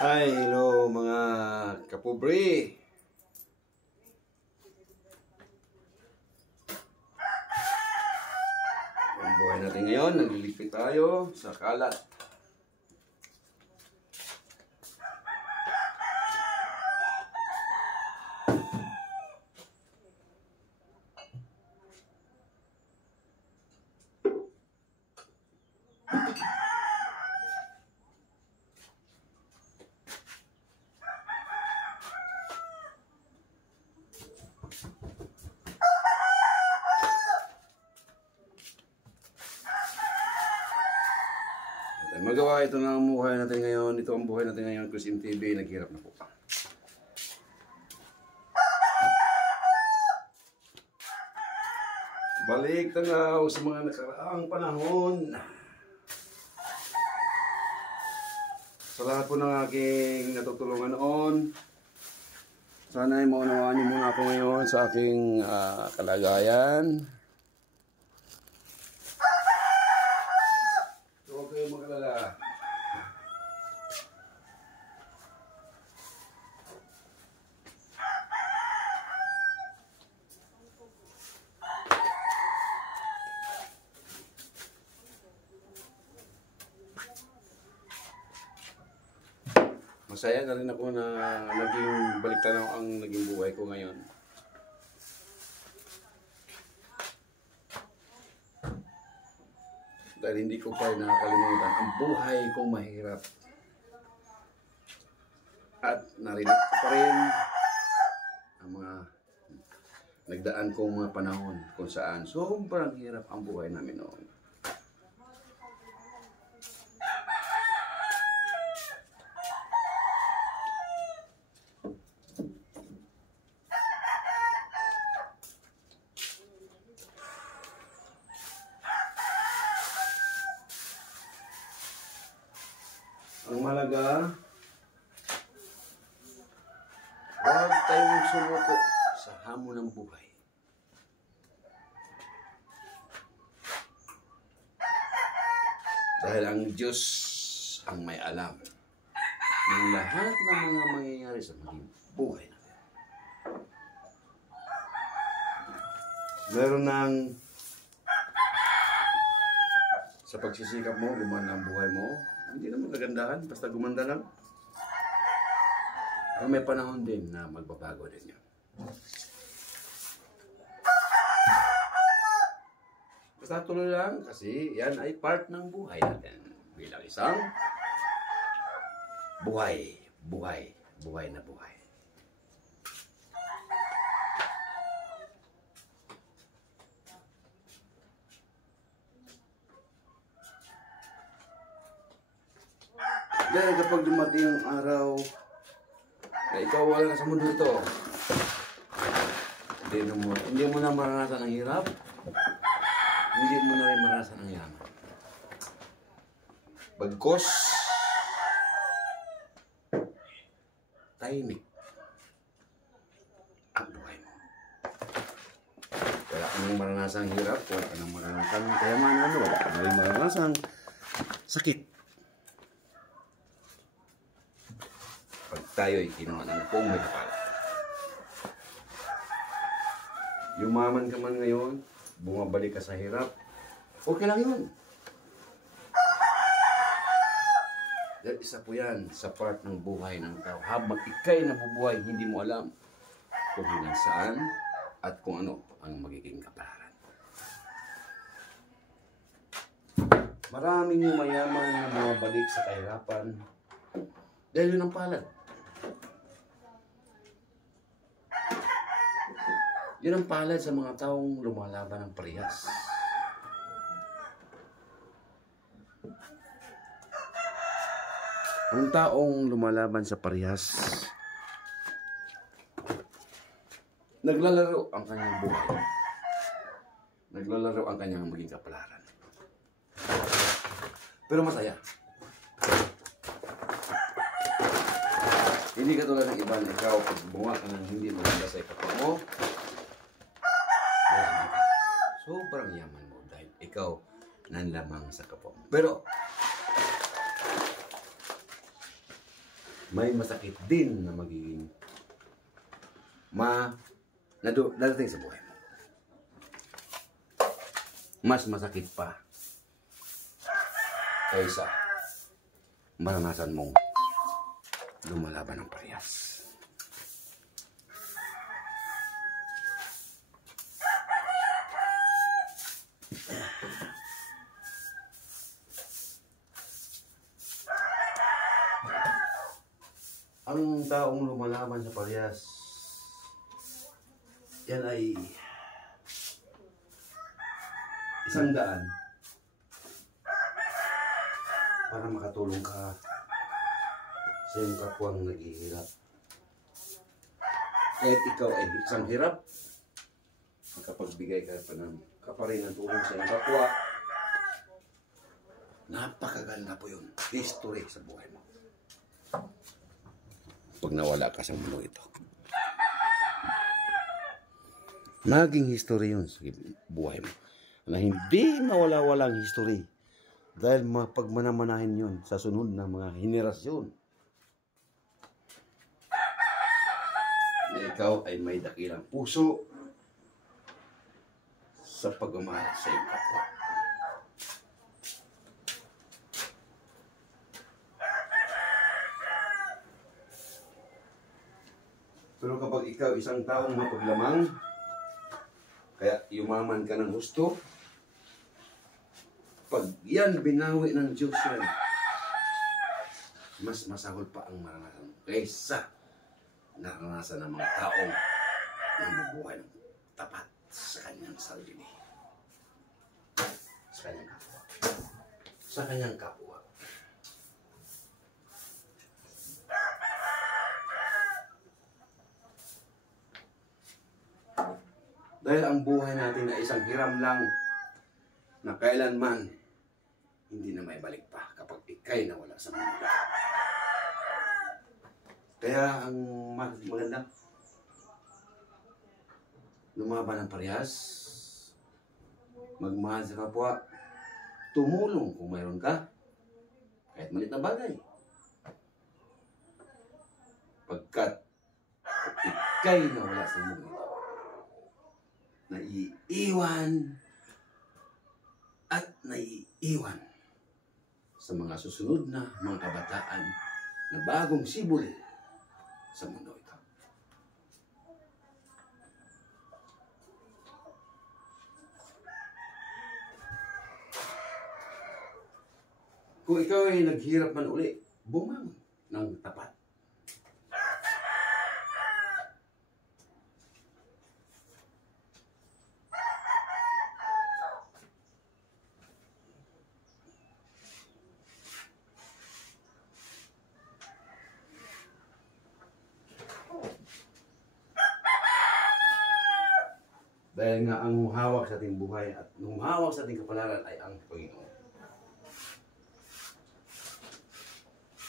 Hi, hello mga kapobre. Ang buhay natin ngayon, naglilipit tayo sa kalat. Magawa ito ng buhay natin ngayon. Ito ang buhay natin ngayon. Chris TV, naghirap na po. Balik tanaw sa mga nakaraang panahon. Sa lahat po ng aking natutulungan noon, sana ay maunawaan niyo muna ako ngayon sa aking kalagayan. Huwag kayong magalala. Masaya na rin ako na naging baliktanaw ang naging buhay ko ngayon. Dahil hindi ko pa nakakalimutan ang buhay kong mahirap. At narinig ko pa rin ang mga nagdaan kong mga panahon kung saan sobrang hirap ang buhay namin noon. Ang malaga, huwag tayong sumuko sa hamon ng buhay. Dahil ang Diyos ang may alam ng lahat ng mga mangyayari sa maging buhay natin. Meron ng sa pagsisikap mo, gumanda ang buhay mo. Hindi naman kagandahan, basta gumanda lang. Pero may panahon din na magbabago din yan. Basta tuloy lang kasi yan ay part ng buhay natin. Bilang isang buhay na buhay. Dahil kapag dumating ang araw na ikaw wala na sa mundo ito, hindi mo na maranasan ang hirap, hindi mo na rin maranasan ang yaman. Bagkos, tahimik ang buhay mo. Wala ka nang maranasan ang hirap, wala ka nang maranasan ang kayamanan, wala ka nang maranasan sakit. Pag tayo'y kinuha ng kung may kapal. Yumaman ka man ngayon, bumabalik ka sa hirap, okay lang yun. Dahil isa po yan sa part ng buhay ng tao. Habang ikay nabubuhay, hindi mo alam kung hanggang saan at kung ano ang magiging kapalaran. Maraming mayaman na bumabalik sa kahirapan dahil yun ang palad. Yun ang palad sa mga taong lumalaban ng parehas. Ang taong lumalaban sa parehas, naglalaro ang kanyang buhay. Naglalaro ang kanyang maging kapalaran. Pero masaya. Hindi ka tulad ng iba na ikaw, pag bunga ka ng hindi maganda sa kapwa mo, sobrang yaman mo dahil ikaw nanlamang sa kapwa mo. Pero may masakit din na magiging dadating sa buhay mo. Mas masakit pa kaysa maranasan mong lumalaban ng parehas. Ang taong lumalaban sa parehas, yan ay 100 para makatulong ka sa iyong kapwang naghihirap. Kahit ikaw ay isang hirap, nakapagbigay ka pa rin ng tulong sa iyong kapwa, napakaganda po yun. History sa buhay mo. Pag nawala ka sa mundo ito, naging history yun sa buhay mo. Na hindi mawala-walang history. Dahil mapagmanamanahin yun sa sunod na mga henerasyon. Na ikaw ay may dakilang puso sa pagmamahal sa iyong kapwa. Pero kapag ikaw isang taong mapaglamang, kaya yumaman ka ng gusto, pag yan binawi ng Diyos yan, mas masahol pa ang maranasan kaysa naranasan ng mga taong nabubuhay ng tapat sa kanyang sarili. Sa kanyang kapwa. Sa kanyang kapwa. Dahil ang buhay natin ay isang hiram lang na kailanman hindi na may balik pa kapag ikay nawala sa mundo. Kaya ang maganda, lumaban ng parehas, magmahal sa kapwa, tumulong kung mayroon ka, kahit maliit na bagay. Pagkat ikay nawala sa mundo, naiiwan at naiiwan sa mga susunod na mga kabataan na bagong sibol sa mundo ito. Kung ikaw ay naghirap man uli, bumangon ng tapat. Dahil nga ang humahawak sa ating buhay at humahawak sa ating kapalaran ay ang Panginoon.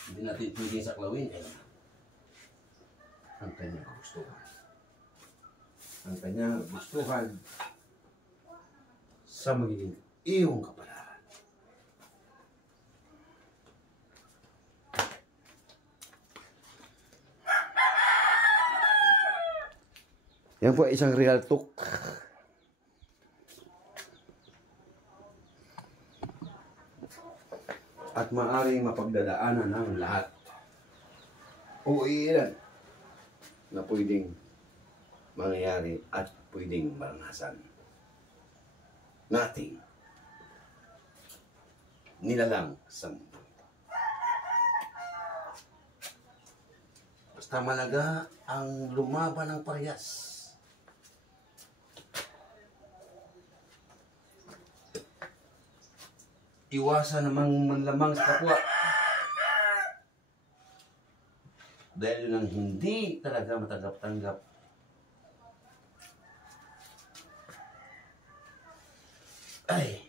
Hindi natin pwedeng saklawin ang kanyang kagustuhan. Ang kanyang kagustuhan sa magiging iyong kapalaran. Yan po isang real talk. At maaaring mapagdadaanan ng lahat. O ilan na pwedeng mangyayari at pwedeng maranasan nating nilalang sa mundo. Basta malaga ang lumaban ng parehas. Iwasan namang manlamang sa kapwa. Dahil yun ang hindi talaga matanggap-tanggap. Ay.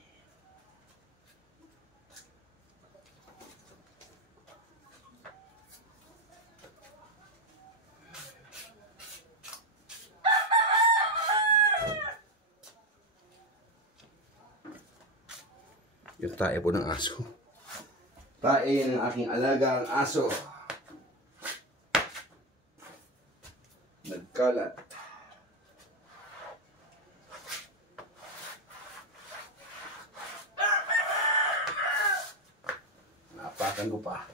Yung tae po ng aso. Tae ng aking alagang aso. kalat. Napakan ko pa.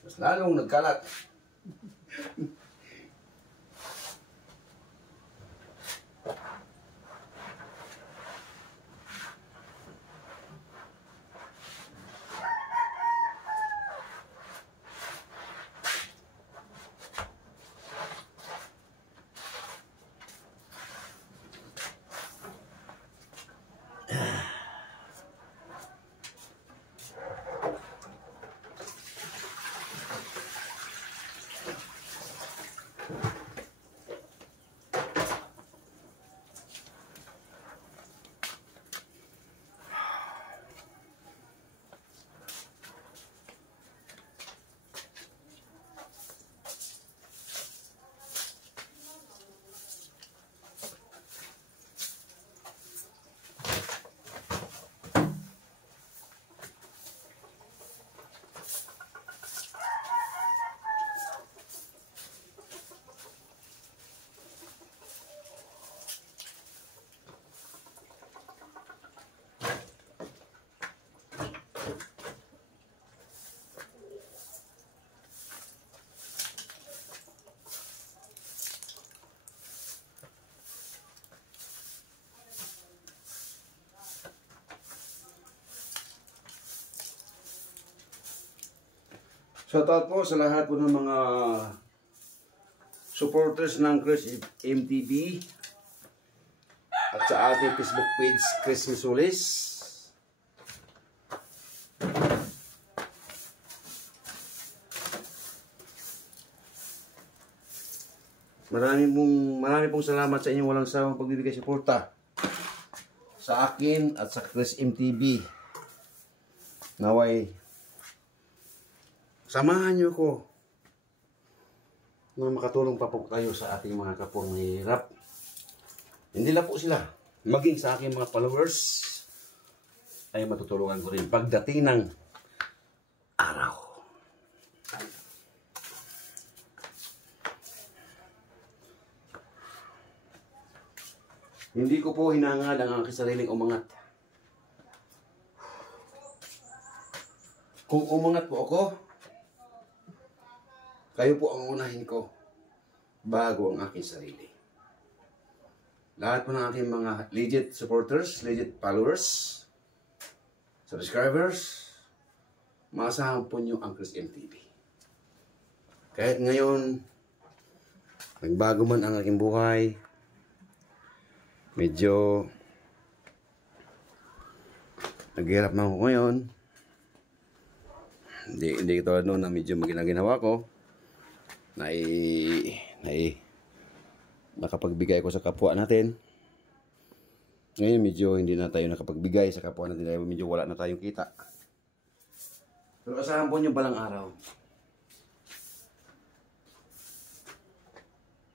Mas lalong nagkalat. Shoutout po sa lahat po ng mga supporters ng Chris MTV at sa ating Facebook page, Chris Misulis. Marami pong salamat sa inyong walang sawang pagbibigay suporta sa akin at sa Chris MTV. Naway samahan niyo ko na makatulong pa po tayo sa ating mga kapwang mahirap. Hindi lang po sila, maging sa aking mga followers ay matutulungan ko rin pagdating ng araw. Hindi ko po hinangad ang aking sariling umangat. Kung umangat po ako, kayo po ang unahin ko bago ang aking sarili. Lahat po ng aking mga legit supporters, legit followers, subscribers, maasahan po nyo ang Chris MTV. Kahit ngayon, nagbago man ang aking buhay, medyo naghihirap na ako ngayon. Hindi ito noon na medyo maginaginawa ko. Nakapagbigay ko sa kapwa natin. Ngayon medyo hindi na tayo nakapagbigay sa kapwa natin dahil medyo wala na tayong kita. Pero asahan po nyo balang araw.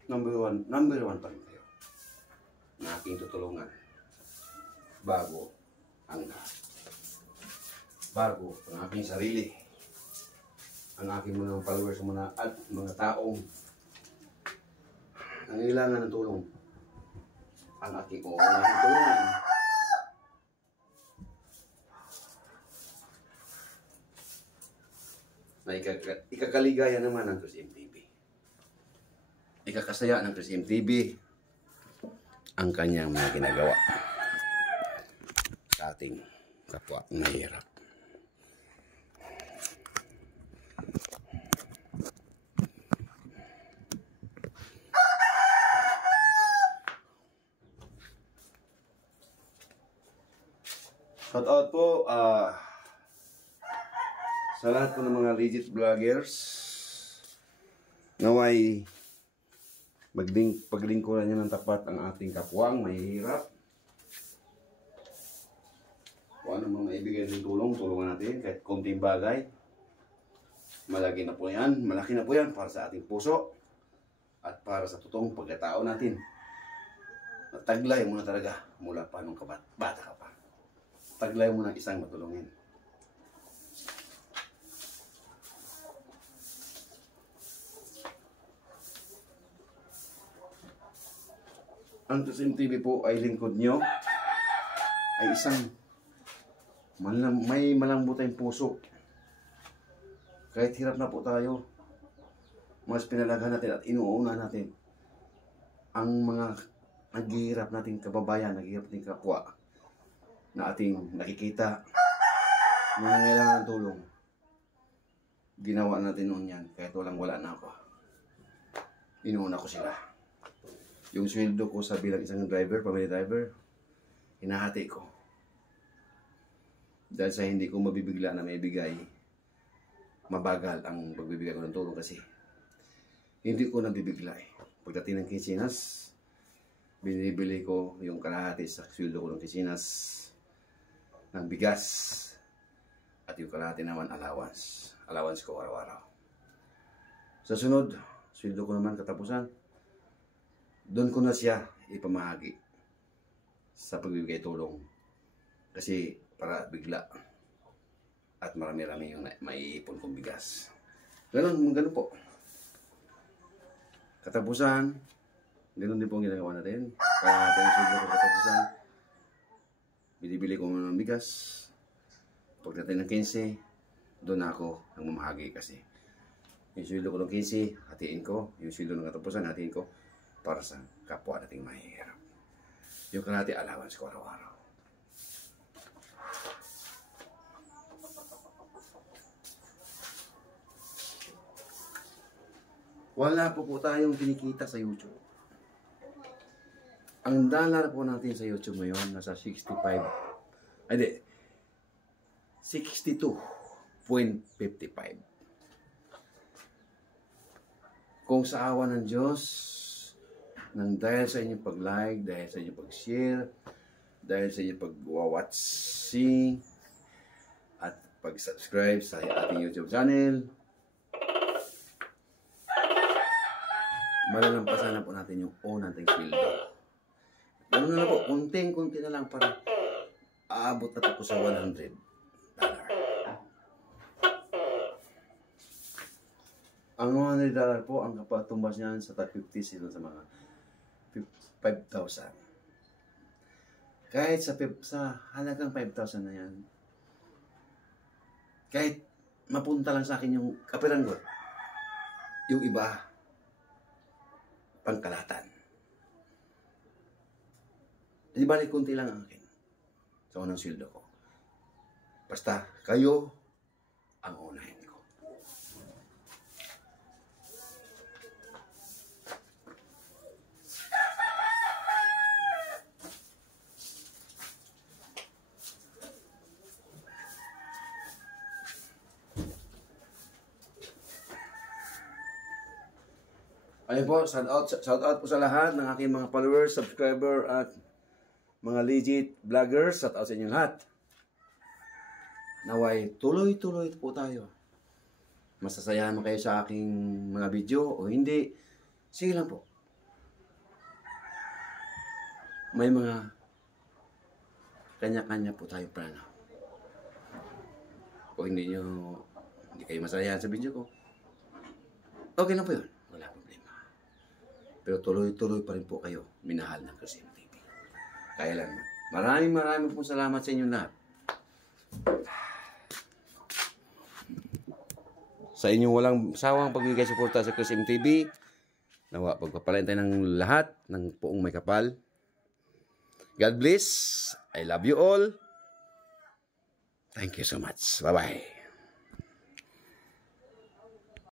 Number one pa rin kayo na aking tutulungan bago ang lahat. Bago ang aking sarili, ang aking mga followers muna at mga taong nangailangan ng tulong. Ang aking tulungan. Na ikakaligaya naman ng Chris MTV. Ikakasaya ng Chris MTV ang kanyang mga ginagawa sa ating kapwa mahirap. Shoutout po sa lahat po ng mga legit vloggers. Naway paglingkuran niyo ng tapat ang ating kapwang mahihirap. Kung ano mga ibigay ng tulong, tulungan natin kahit konting bagay. Malaki na po yan para sa ating puso at para sa totoong pagkatao natin. Taglay mo na talaga mula pa nung bata ka pa. Taglay mo na isang matulungin. Ang Chris TV po ay lingkod nyo ay isang may malambot tayong puso. Kahit hirap na po tayo, mas pinalaghan natin at inuuna natin ang mga naghihirap nating kababayan, naghihirap nating kapwa na ating nakikita nangangailangan ng tulong. Ginawa natin noon yan kahit wala na ako. Inuuna ko sila. Yung sweldo ko sa bilang isang driver, family driver, hinahati ko. Dahil sa hindi ko mabibigla na may bigay, mabagal ang pagbibigay ko ng tulong kasi hindi ko nabibigla eh. Pagdating ng kinsinas, binibili ko yung kalahati sa sweldo ko ng kinsinas ng bigas at yung kalahati naman allowance. Allowance ko araw-araw. Sa sunod, sweldo ko naman katapusan, doon ko na siya ipamahagi sa pagbibigay tulong. Kasi para bigla at marami-rami yung maiipon kong bigas. Ganun po. Katapusan, ganun din po ang ginagawa natin. Kaya natin yung sweldo ko katapusan, binibili ko ng bigas. Pagdating ng 15, doon ako nang mamahagi kasi yung sweldo ko ng 15, hatiin ko. Yung sweldo ng katapusan, hatiin ko para sa kapwa nating mahihirap. Yung kalahati allowance ko araw-araw. Wala po tayong kinikita sa YouTube. Ang dollar po natin sa YouTube ngayon nasa 62.55. Kung sa awa ng Diyos, nang dahil sa inyong pag-like, dahil sa inyong pag-share, dahil sa inyong pag-watching, at pag-subscribe sa ating YouTube channel, malalampasan na po natin yung unang nating sweldo. Ano na po, kunting-kunti na lang para aabot na po sa $100. Ang $100 po, ang kapatumbas niyan sa top 50 sila sa mga 5,000. Kahit sa halagang 5,000 na yan, kahit mapunta lang sa akin yung kapiranggot, yung iba, pangkalatan. Di balik kunti lang ang akin sa unang sweldo ko. Basta kayo ang unahin ko. Ayun po, shout out po sa lahat ng aking mga followers, subscriber at mga legit vloggers. Shout out sa inyo lahat. Naway, tuloy-tuloy po tayo. Masasayahan mo kayo sa aking mga video o hindi, sige lang po. May mga kanya-kanya po tayo plano. Kung hindi kayo masayahan sa video ko, okay lang po yun. Wala problema. Pero tuloy-tuloy pa rin po kayo minahal ng Chris TV. Kaya lang, maraming po salamat sa inyo lahat. Sa inyong walang sawang pagbibigay suporta sa Chris TV, nawa pagpapalain tayo ng lahat ng poong may kapal. God bless. I love you all. Thank you so much. Bye-bye.